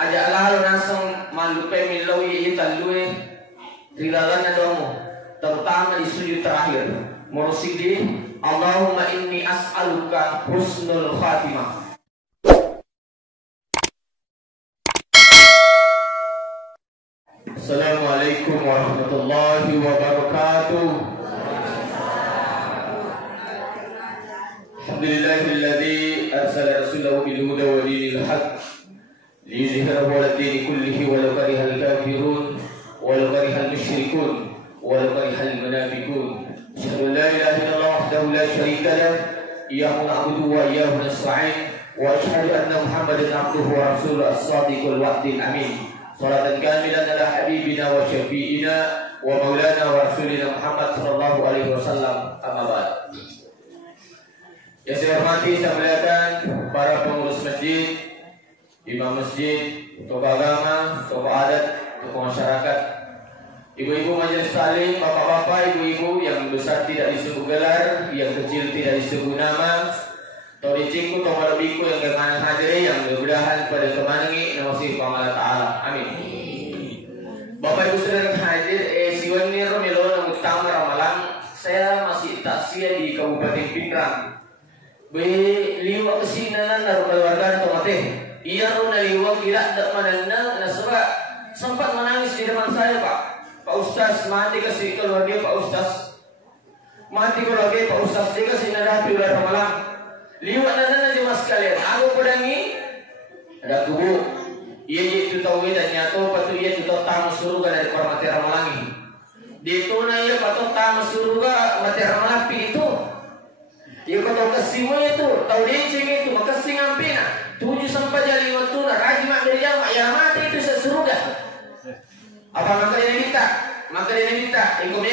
Ajak lalu nasong malupe milau iya talue rilalannya domo, terutama di sujud terakhir. Mursyidi, Allahumma inni as'aluka husnul khatimah. Assalamualaikum warahmatullahi wabarakatuh. Alhamdulillahilladzi arsala rasulahu bil huda wa dinil haqq liyuzhirahu 'ala ad-dini kullihi walau karihal kafirun walau karihal musyrikun walau karihal munafiqun. Asyhadu an la ilaha illallah wahdahu la syarika lah, iyyahu na'budu wa iyyahu nasta'in, wa asyhadu anna Muhammadan 'abduhu wa rasuluhu as-shadiqul wa'dil amin. Salatan kamilan ala habibina wa syafi'ina wa maulana wa rasulina Muhammad sallallahu alaihi wasallam. Amma ba'd. Yang saya hormati, saya muliakan para pengurus masjid, imam masjid, tokoh agama, tokoh adat, tokoh masyarakat, ibu-ibu majelis taklim, bapak-bapak, ibu-ibu yang besar tidak disebut gelar, yang kecil tidak disebut nama, Todiciku tomalabiku yang kekanan hadiri yang mudah-mudahan pada kemanangi nasib Allah Ta'ala. Amin. Bapak Ibu saudara hadir, siwan niro milo ng utama ramalan. Saya masih taksia di Kabupaten Pinrang. Liwa kesinanan naruh keluarga tomate. Iya ro naliwa kira dak mananang nasaba sempat menangis di depan saya, Pak. Pak Ustaz mati kasih keluarga Pak Ustaz. Mati keluarga Pak Ustaz dia kasih nadapi ular ramalan. Liwat nana aja mas kalian. Aku pedangi ada kubu. Ia itu tahu dan nyato patu ia itu tamu surga dari mati ramalangi. Di itu naya patu tamu surga mati ramalapi itu. Ia kau kesimu itu tahu denceng itu maka singampina 7 sampai jadi waktu na raji mak dari yang mati itu sesurga. Apa maka dia minta? Maka dia minta. Iko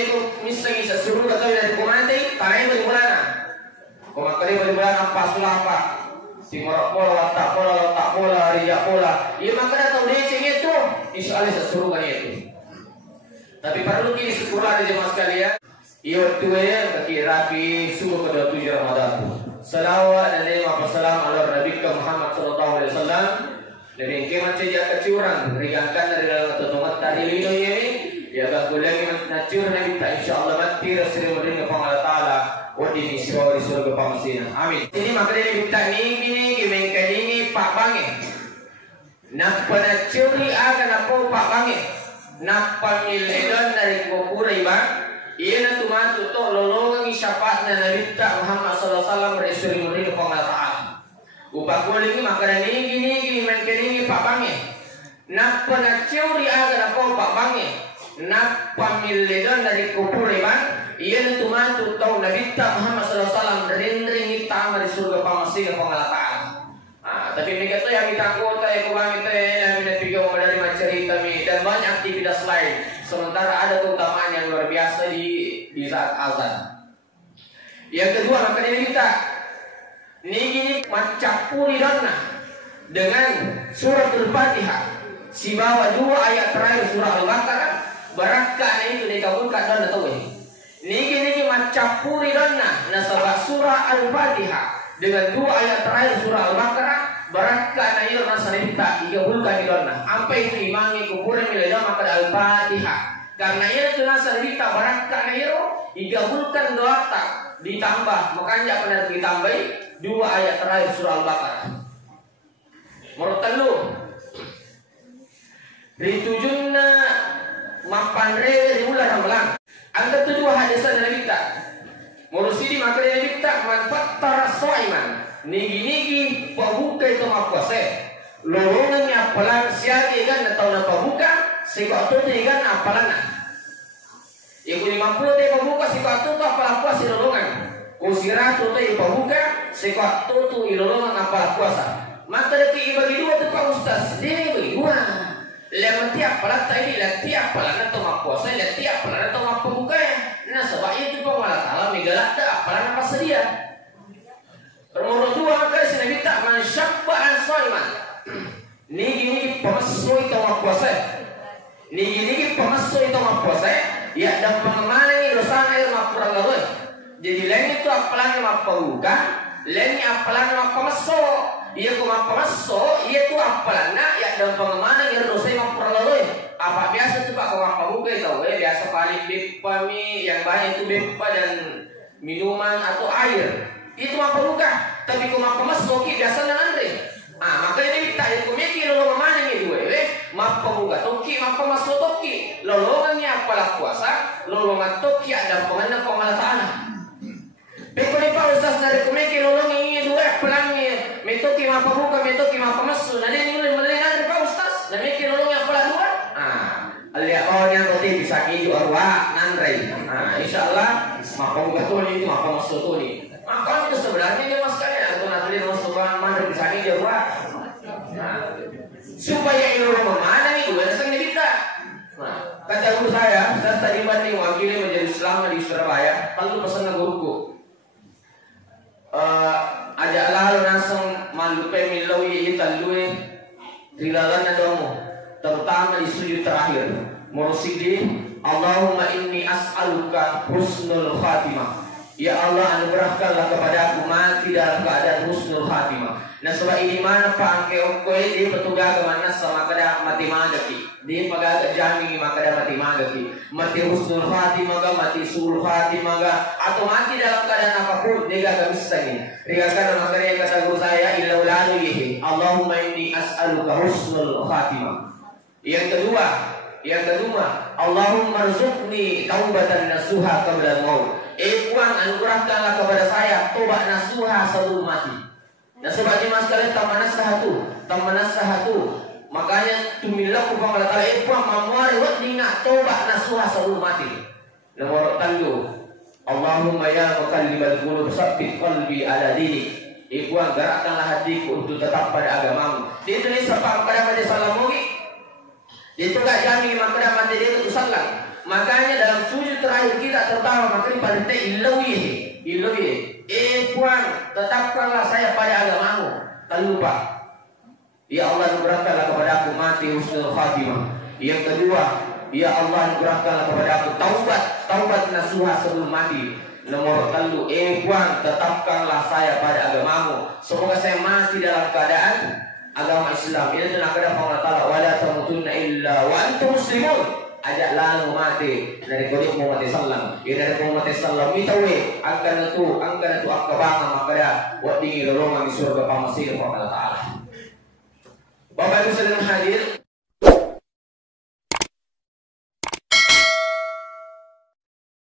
misalnya sesurga tahu dari kumante tanah bagaimana? Kau kali bagaimana nampak sulapa si morak pola, watak pola, letak pola, rijak pola. Ia makanya tahu deceng itu, insya Allah sesuruhkan itu. Tapi perlu kini sekurang di jemaah sekalian. Ia waktu ya kaki rapi sungguh ke-27 Ramadan. Salawat dan lima salam ala Nabi Muhammad sallallahu alaihi wasallam. Dan yang kemat sejak kecurang ringankan dari dalam tutungat tadi lido ini. Ya tak boleh nacur Nabi tak insya Allah mati rasul merdeka Allah Taala. Wadi ni siwa di surga pamasina. Amin. Ini maka dia minta ni gimengkan ini Pak Bange. Nak pada curi akan apa Pak Bange. Nak pamiledon dari kubur iba. Ia na tumantu to lolongan isyapat na nabita Muhammad sallallahu alaihi wasallam rasul murni Allah Taala. Upak boleh ni maka ni gimengkan ini Pak Bange. Nak pada curi akan apa Pak Bange. Nak pamiledon dari kubur iba. Ia tumantu tahu Nabi Muhammad SAW ring-ring hitam di surga pamasih Allah Ta'ala. Tapi mereka tu yang minta kota, yang kubang itu yang minta tiga dari cerita dan banyak aktivitas lain. Sementara ada keutamaan yang luar biasa di saat azan. Yang kedua maka dia minta ini mencapuri dana dengan surat Al-Fatihah. Si bawa 2 ayat terakhir surah Al-Baqarah. Barakah itu dikabulkan dan tahu ini. Niki mencapuri dana nasabah surah Al-Fatihah dengan 2 ayat terakhir surah Al-Baqarah. Barakah na iyo nasa nita igabulkan dana. Apa itu imangi kuburan milada maka Al-Fatihah. Karena iyo itu nasa nita barakah na iyo igabulkan doa tak ditambah makanya benar ditambahi 2 ayat terakhir surah Al-Baqarah. Menurut telu ritujunna mapan re ulah ramalan. Anda tujuh hadisan dari kita. Mursyidi maka dari kita manfaat tarasaiman. Nigi pabuka itu mapuase. Lorongnya apalan siagi kan atau na pabuka sikotu kan apalan. Ibu 50 teh pabuka sikotu tu apalan puasa lolongan. Kusiratu teh pabuka sikotu tu ilolongan apalan puasa. Maka dari bagi 2 tu Pak Ustaz. Dia bagi 2. Lepas tiap pelan tadi, tiap pelan atau mapuasa, tiap pelan atau mapubuka ya. Nah sebab itu Allah Taala megalak tak pelan apa sedia. Nomor 2 maka si Nabi tak mensyabba ansaiman. Nigi pemasoi atau mapuasa. Nigi pemasoi atau mapuasa. Ya dan pengemana ini dosa air mapura lalu. Jadi lain itu apalan mapubuka, lain apalan mapumaso. Ia ku mapaso, ia tu apalana ya dalam pengemana yang dosa yang perlalu. Apa biasa tu Pak kau mapabuka tahu biasa paling bepa mi yang banyak itu bepa dan minuman atau air. Itu mapabuka. Tapi kau mapaso ki biasa nan andre. Maka ini tak aku mikir lolongan mana ni dua, mapabuka toki mapamaso toki. Lolongannya apalah puasa, lolongan toki ada pengenal pengalatana. Peko ni pa usas na rekomeki lolong ini dua pelangnya metoki mapabuka metoki mapamasu na din mulai melihat pa usas na meki lolong yang pala dua alia yang berarti bisa kini arwa nandrai insyaallah mapabuka tu ni mapamasu tu ni maka itu sebenarnya dia mas kalian atau nanti masuk mana bisa kini arwa supaya ini lolong mana ni dua sang kita kata guru saya tadi banding wakili menjadi selama di Surabaya lalu pesan ke guruku ajak lalu langsung malupe milawi italue rilalan nadomu terutama di sujud terakhir murusidi Allahumma inni as'aluka husnul khatimah ya Allah anugerahkanlah kepada aku mati dalam keadaan husnul khatimah. Nah sebab ini mana pangke okoi di petugas kemana sama kada mati magaki di pagaga jami makada mati magaki mati husnul khatimah ga mati sul khatimah ga atau mati dalam keadaan apapun dia gak bisa ini riakan makanya kata guru saya illa ulalu yihi Allahumma inni as'aluka husnul khatimah. Yang kedua Allahumma rzuqni taubatan nasuha qabla al-maut. Tuhan anugerahkanlah kepada saya tobat nasuha sebelum mati. Dan sebabnya mas kalian tamanas sahatu. Makanya tumilah kupang Allah Taala Tuhan mamuari wat dina tobat nasuha sebelum mati. Nomor tangguh Allahumma ya muqallibal qulub tsabbit qalbi ala dinik. Tuhan gerakkanlah hatiku untuk tetap pada agamamu. Itu ni sebab pada mati salamugi. Itu gak jamin makna mati dia itu salah. Makanya dalam sujud terakhir kita tertawa makanya pada illawi. Tuhan tetapkanlah saya pada agamamu. Tak lupa. Ya Allah anugerahkanlah kepada aku mati husnul khatimah. Yang kedua, ya Allah anugerahkanlah kepada aku taubat nasuha sebelum mati. Nomor 3, Tuhan tetapkanlah saya pada agamamu. Semoga saya mati dalam keadaan agama Islam. Ini adalah kepada Allah Taala wala tamutunna illa wa antum muslimun. Ajak lalu mati dari kulit Muhammad sallam. Ini dari Muhammad sallam mitawe akan itu akabanga makada wa dingi lolongan di surga pamasir Allah Taala. Bapak Ibu sekalian hadir